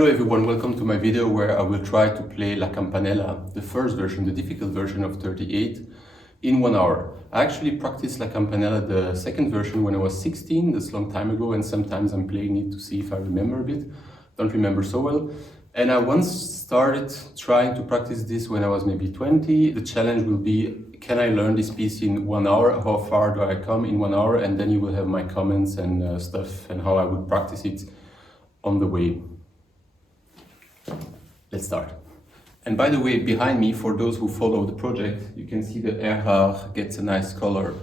Hello everyone, welcome to my video where I will try to play La Campanella, the first version, the difficult version of 38, in 1 hour. I actually practiced La Campanella, the second version, when I was 16, that's a long time ago, and sometimes I'm playing it to see if I remember a bit. Don't remember so well. And I once started trying to practice this when I was maybe 20. The challenge will be, can I learn this piece in 1 hour? How far do I come in 1 hour? And then you will have my comments and stuff and how I would practice it on the way. Let's start. And by the way, behind me, for those who follow the project, you can see the Erhard gets a nice color.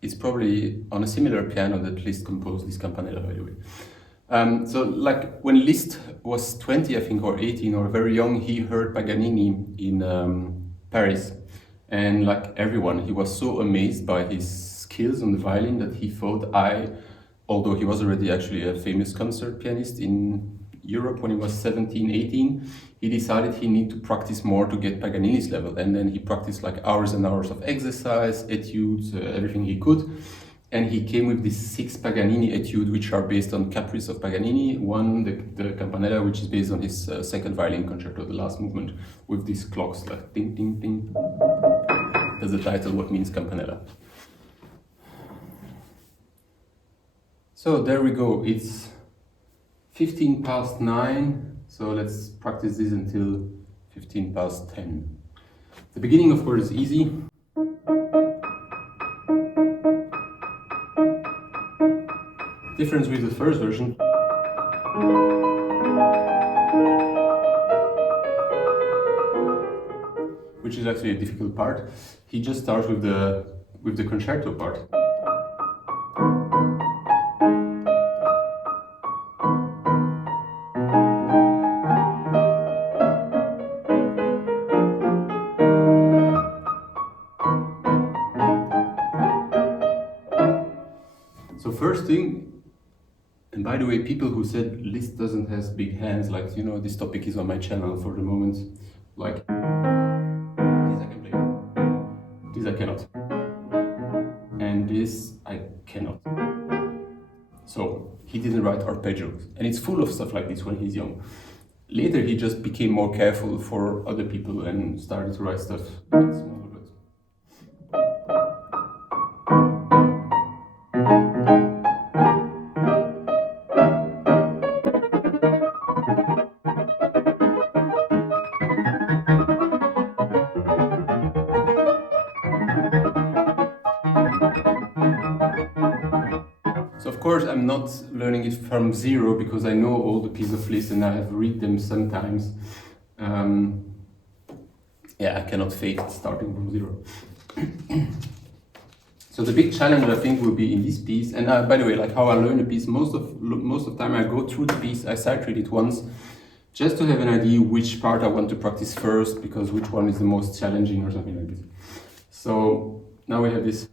It's probably on a similar piano that Liszt composed this Campanella, by the way. So like when Liszt was 20, I think, or 18, or very young, he heard Paganini in Paris. And like everyone, he was so amazed by his skills on the violin that he thought although he was already actually a famous concert pianist in Europe when he was 17, 18, he decided he needed to practice more to get Paganini's level. And then he practiced like hours and hours of exercise, etudes, everything he could. And he came with these 6 Paganini etudes, which are based on Caprice of Paganini. One, the Campanella, which is based on his second violin concerto, the last movement, with these clocks like ding, ding, ding. That's the title, what means Campanella. So there we go. It's 15 past 9, so let's practice this until 15 past 10. The beginning, of course, is easy. Difference with the first version. Which is actually a difficult part. He just starts with the concerto part. So first thing, and by the way, people who said Liszt doesn't have big hands, like, you know, this topic is on my channel for the moment, like, this I can play, this I cannot, and this I cannot. So he didn't write arpeggios, and it's full of stuff like this when he's young. Later he just became more careful for other people and started to write stuff smaller. So of course I'm not learning it from zero because I know all the pieces of Liszt and I have read them sometimes. Yeah, I cannot fake starting from zero. So the big challenge I think will be in this piece, and by the way, like how I learn a piece, most of the time I go through the piece, I sight read it once, just to have an idea which part I want to practice first, because which one is the most challenging or something like this. So now we have this.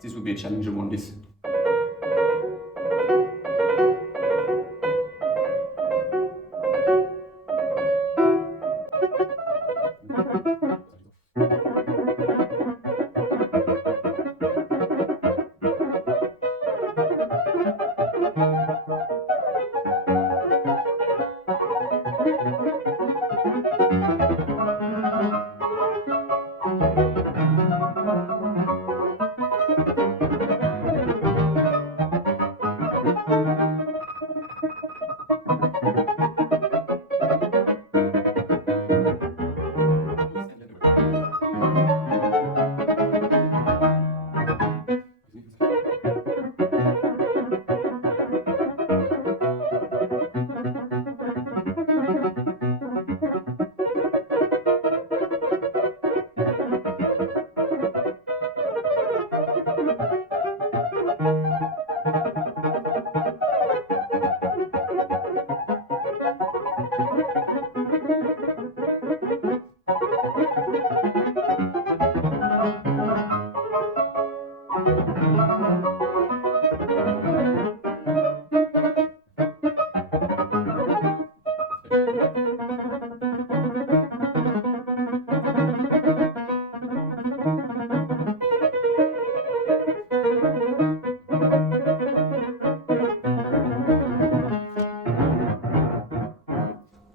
This would be a challenging one, this.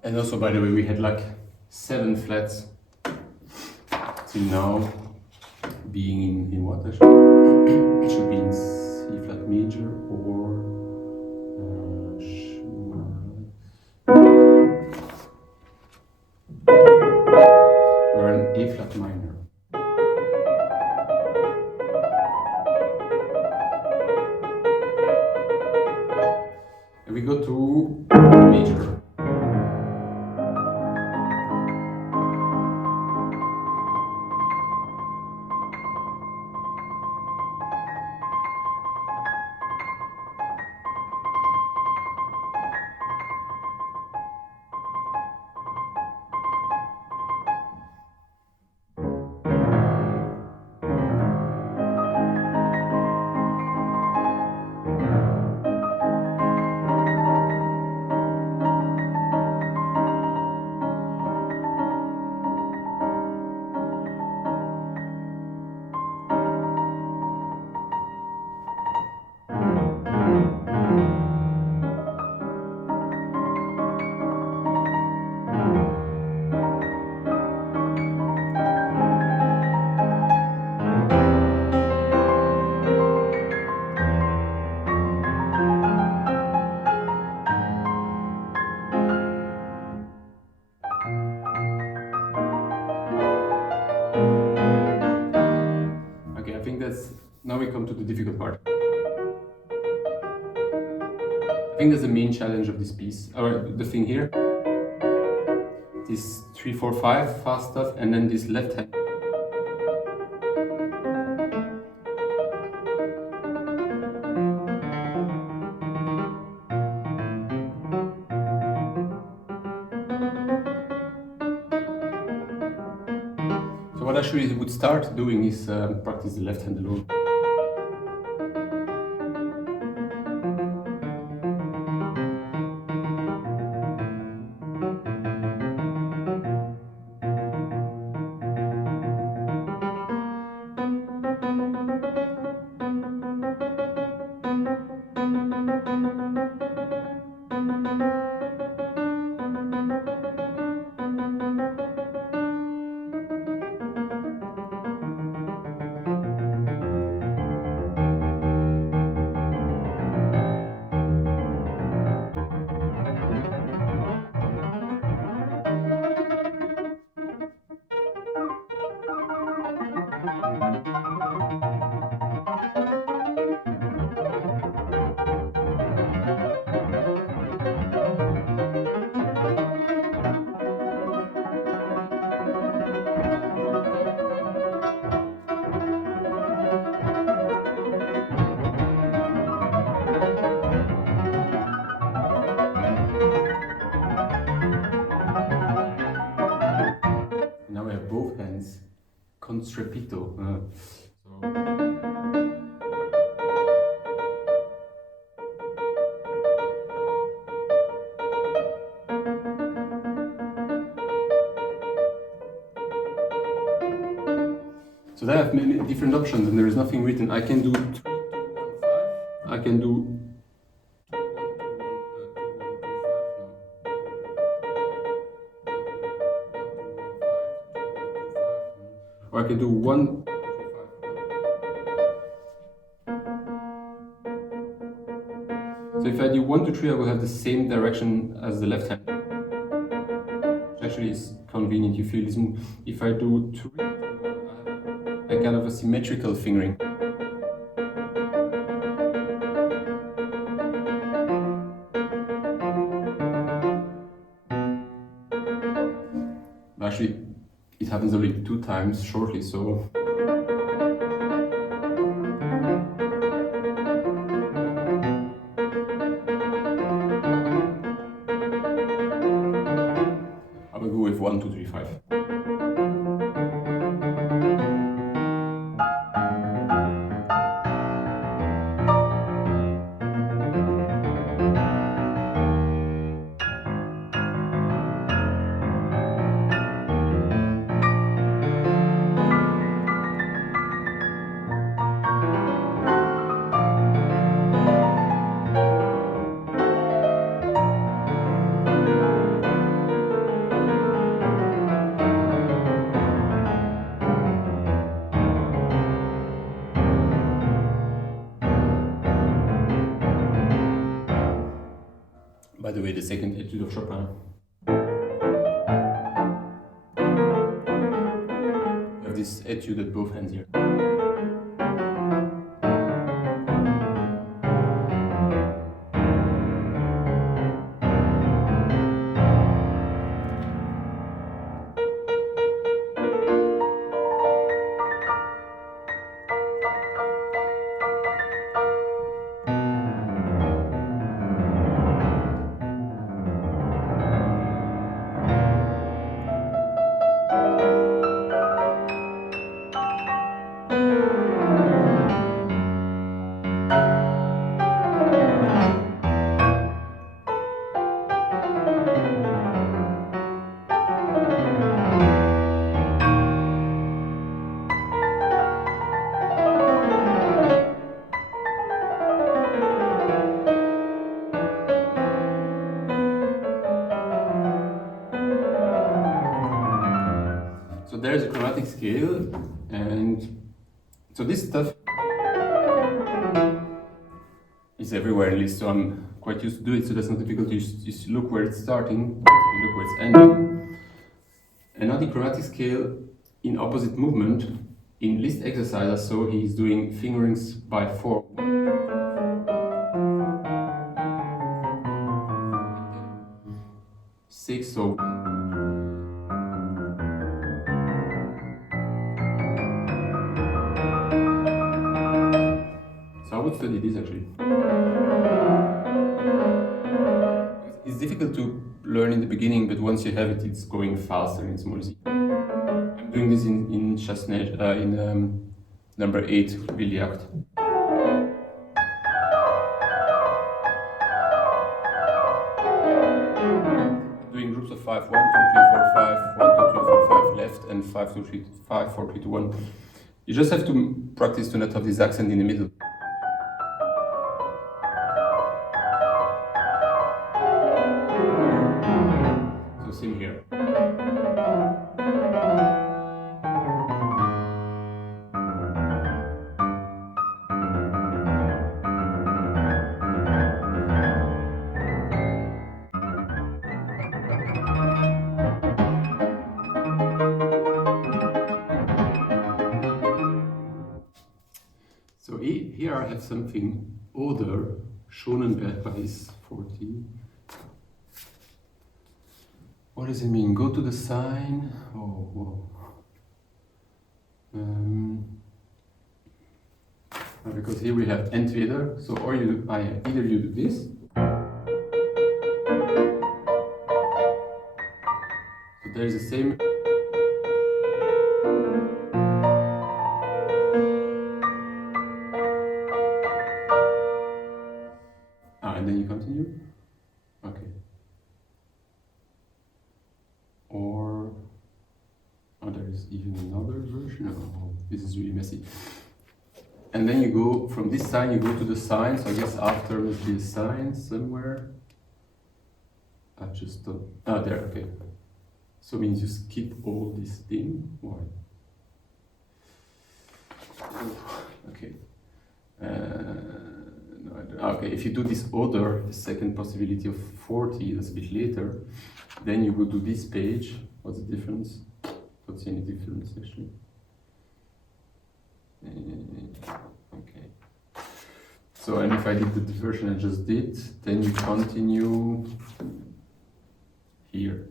And also, by the way, we had like 7 flats till now, being in what? It should be in C flat major or or an A flat minor. And we go to major. Okay, I think that's, now we come to the difficult part. I think that's the main challenge of this piece, or the thing here. This 3, 4, 5 fast stuff, and then this left hand. So what I actually would start doing is practice the left hand alone. Now we have both hands con strepito. So then I have many different options, and there is nothing written. I can do 3, 2, 1, 5. I can do 2, 1, 2, 1, 2, 1, 2, 5, no. Or I can do 1, 2, 3, 5. So if I do 1, 2, 3, I will have the same direction as the left hand. Which actually is convenient. You feel this move. If I do 3, 2, 1, I have a kind of a symmetrical fingering. Actually, it happens only 2 times shortly, so. I will go with 1, 2, 3, 5. second etude of Chopin. We have this etude at both hands here. So there's a chromatic scale, and so this stuff is everywhere in Liszt, so I'm quite used to do it, so that's not difficult. You just look where it's starting, you look where it's ending. And now the chromatic scale in opposite movement, in Liszt exercises, so he's doing fingerings by 4. Six, so I would study this actually. It's difficult to learn in the beginning, but once you have it, it's going faster and it's more easy. I'm doing this in Chassenage, in number 8, Billiard. Doing groups of 5, 1, 2, 3, 4, 5, 1, 2, 3, 4, 5 left, and 5, 2, 3, 5, 4, 3, 2, 1. You just have to practice to not have this accent in the middle. So same here. So here I have something older, Schonenberg by his 40. What does it mean? Go to the sign. Oh, whoa. Because here we have entweder. So or either you do this. So there is the same. And then you continue. Okay. Or there is even another version. Oh, this is really messy. And then you go from this sign, you go to the sign. So I guess after must be a sign somewhere. I just don't. There. Okay. So it means you skip all this thing. Why? Okay. Okay, if you do this other, the second possibility of 40, that's a bit later, then you go to this page. What's the difference? Don't see any difference actually. Okay. So, and if I did the version I just did, then you continue here.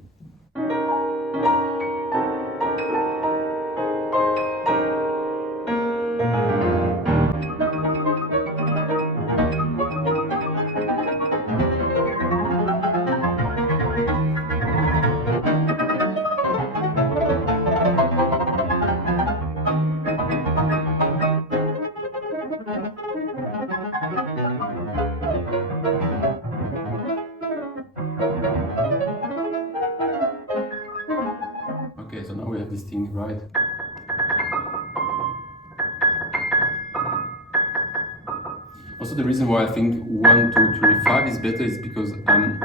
Okay, so now we have this thing right. Also, the reason why I think 1, 2, 3, 5 is better is because I'm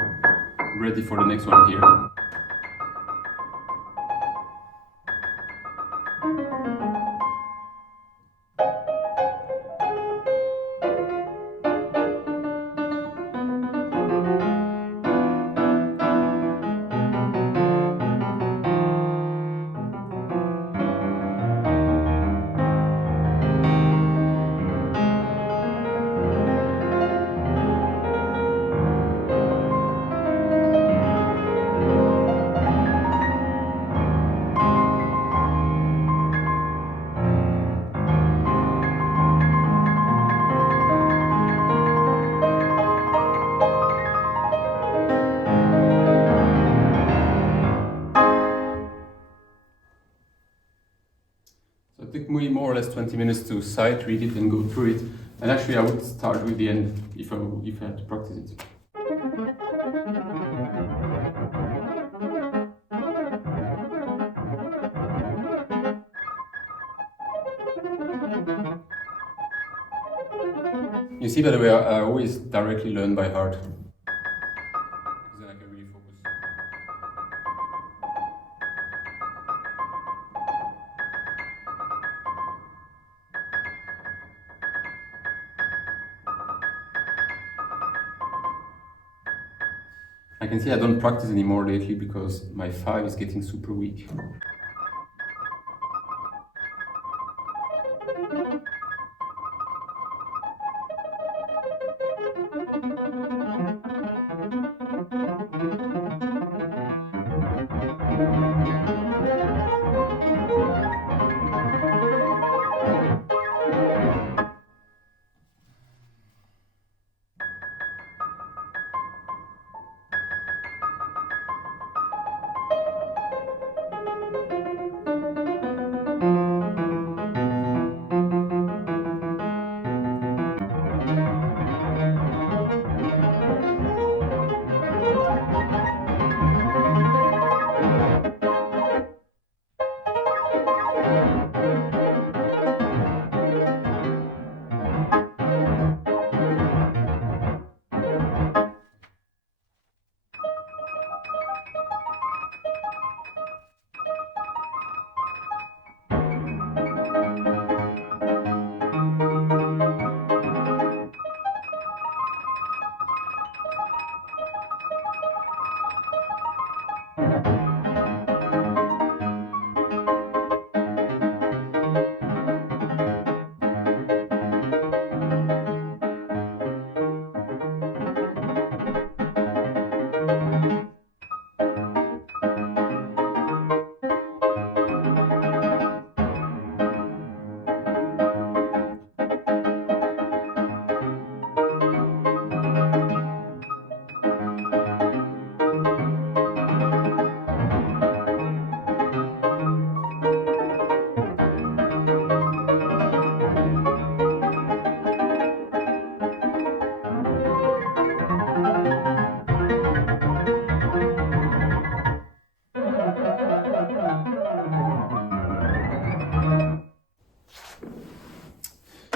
ready for the next one here. it took me more or less 20 minutes to sight read it and go through it. And actually, I would start with the end if I had to practice it. You see, by the way, I always directly learn by heart. Because then I can really focus. I can see I don't practice anymore lately because my 5 is getting super weak.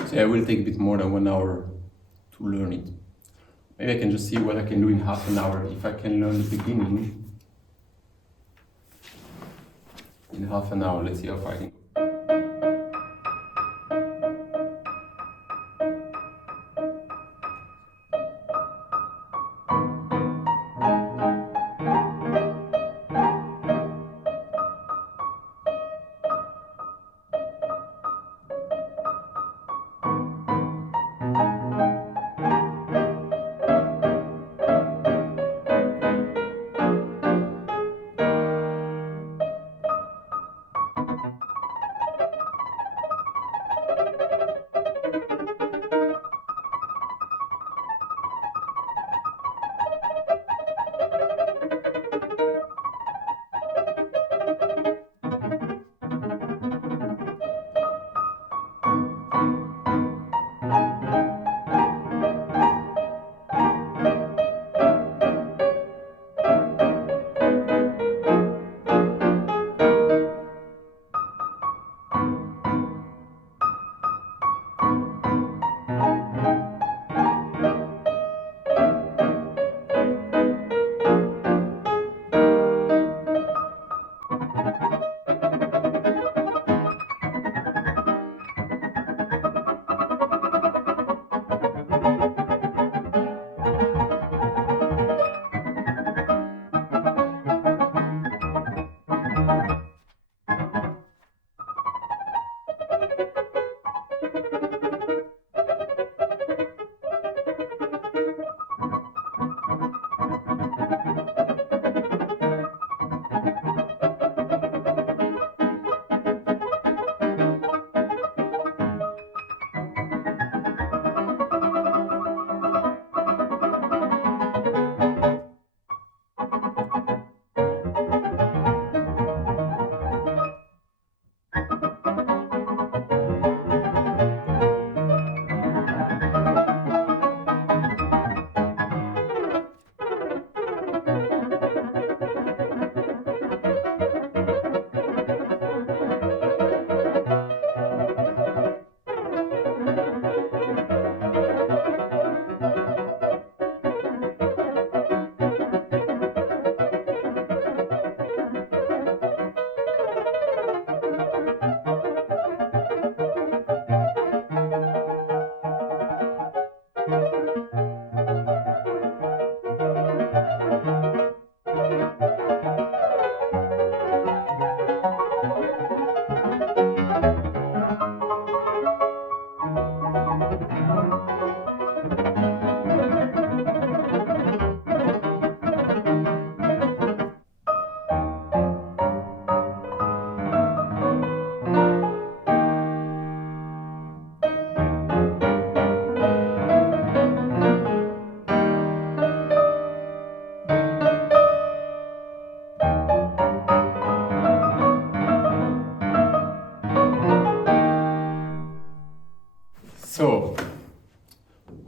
So yeah, it will take a bit more than 1 hour to learn it. Maybe I can just see what I can do in half an hour. If I can learn the beginning in half an hour, let's see how far I can go.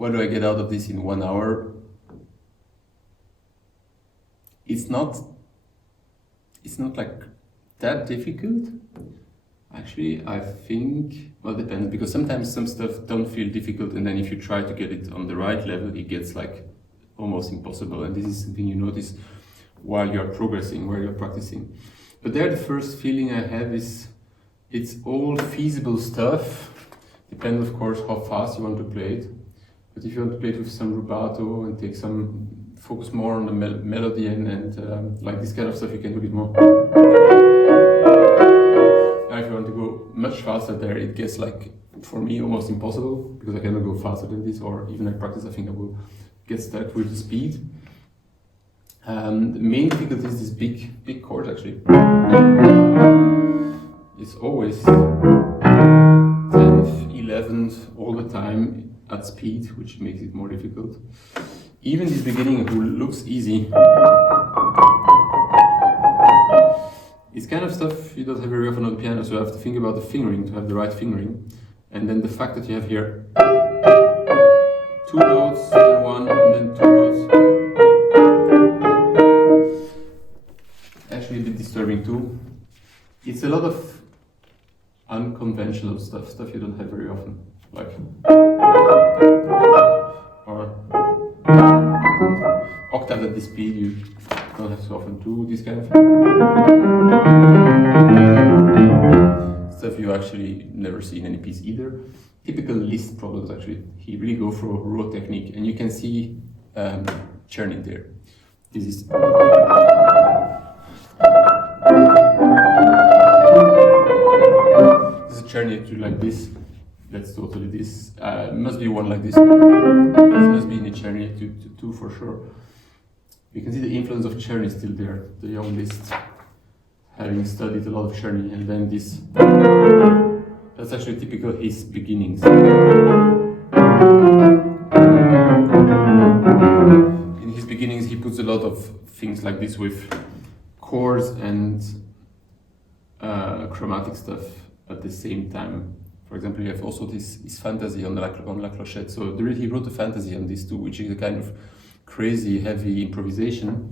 what do I get out of this in 1 hour? It's not like that difficult. Actually, I think, well, it depends, because sometimes some stuff don't feel difficult, and then if you try to get it on the right level, it gets like almost impossible. And this is something you notice while you're progressing, while you're practicing. But there, the first feeling I have is it's all feasible stuff. Depends, of course, how fast you want to play it. But if you want to play it with some rubato and focus more on the melody and like this kind of stuff, you can do a bit more. If you want to go much faster there, it gets like, for me, almost impossible, because I cannot go faster than this, or even at practice I think I will get stuck with the speed. The main difficulty is this big chord actually. It's always 10th, 11th all the time at speed, which makes it more difficult. Even this beginning, who looks easy, it's kind of stuff you don't have very often on the piano, so you have to think about the fingering to have the right fingering. And then the fact that you have here 2 notes, then 1, and then 2 notes. Actually a bit disturbing too. It's a lot of unconventional stuff you don't have very often. Like, or octave at this speed you don't have so often do this kind of stuff you actually never see in any piece either. Typical Liszt products actually. He really go for a raw technique, and you can see churning there. This is a churning actually like this. That's totally this. Must be one like this. This must be in a churning too for sure. You can see the influence of Czerny still there, the young Liszt, having studied a lot of Czerny, and then this. That's actually typical his beginnings. In his beginnings, he puts a lot of things like this with chords and chromatic stuff at the same time. For example, you have also this fantasy on La Clochette. So he wrote a fantasy on this too, which is a kind of crazy, heavy improvisation,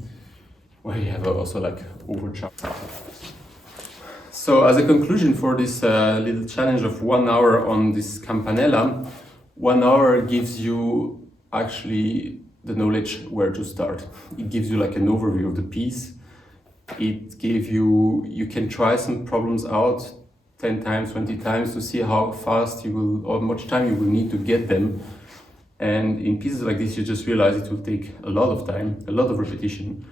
where you have also like overcharge. So as a conclusion for this little challenge of 1 hour on this Campanella, 1 hour gives you actually the knowledge where to start. It gives you like an overview of the piece. It gave you can try some problems out 10 times, 20 times to see how fast you will, or much time you will need to get them. And in pieces like this, you just realize it will take a lot of time, a lot of repetition.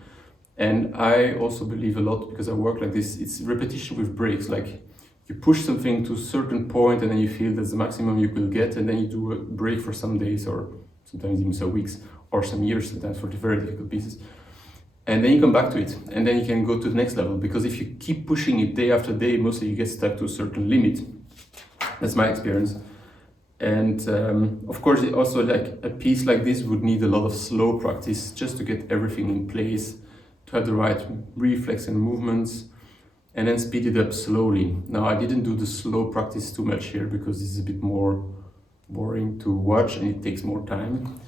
And I also believe a lot, because I work like this, it's repetition with breaks. Like you push something to a certain point and then you feel that's the maximum you will get, and then you do a break for some days, or sometimes even some weeks, or some years sometimes for the very difficult pieces. And then you come back to it, and then you can go to the next level, because if you keep pushing it day after day, mostly you get stuck to a certain limit. That's my experience. And of course, it also, like a piece like this would need a lot of slow practice just to get everything in place, to have the right reflex and movements, and then speed it up slowly. Now, I didn't do the slow practice too much here because it's a bit more boring to watch and it takes more time.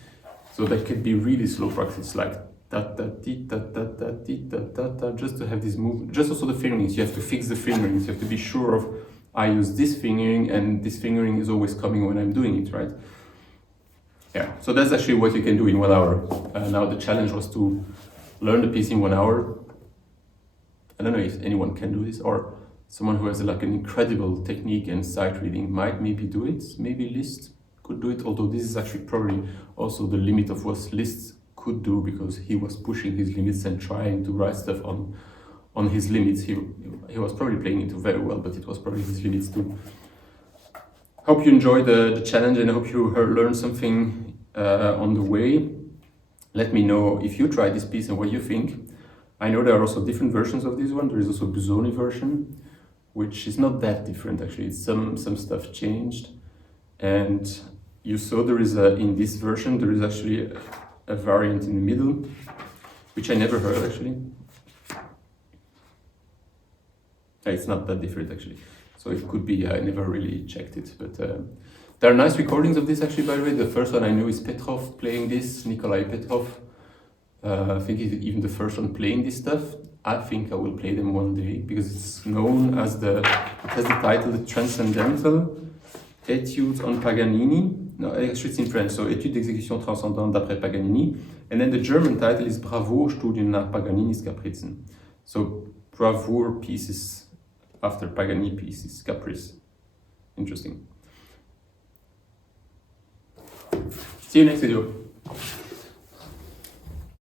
So that could be really slow practice, like just to have this movement. Just also the fingerings, you have to fix the fingerings, you have to be sure of, I use this fingering and this fingering is always coming when I'm doing it, right? Yeah, so that's actually what you can do in 1 hour. Now the challenge was to learn the piece in 1 hour. I don't know if anyone can do this, or someone who has like an incredible technique and sight reading might maybe do it. Maybe Liszt could do it, although this is actually probably also the limit of what Liszt could do, because he was pushing his limits and trying to write stuff on his limits. He was probably playing it very well, but it was probably his limits too. Hope you enjoyed the challenge, and I hope you learned something on the way. Let me know if you tried this piece and what you think. I know there are also different versions of this one. There is also a Busoni version, which is not that different actually. It's some stuff changed. And you saw there is in this version, there is actually a variant in the middle, which I never heard actually. It's not that different actually. So it could be, I never really checked it, but There are nice recordings of this actually, by the way. The first one I know is Petrov playing this, Nikolai Petrov. I think he's even the first one playing this stuff. I think I will play them one day because it's known as it has the title The Transcendental Etudes on Paganini. No, actually it's in French, so Études d'exécution transcendante d'après Paganini. And then the German title is Bravour-Studien nach Paganinis Capricen. So bravour pieces after Paganini pieces, caprice. Interesting. See you next video.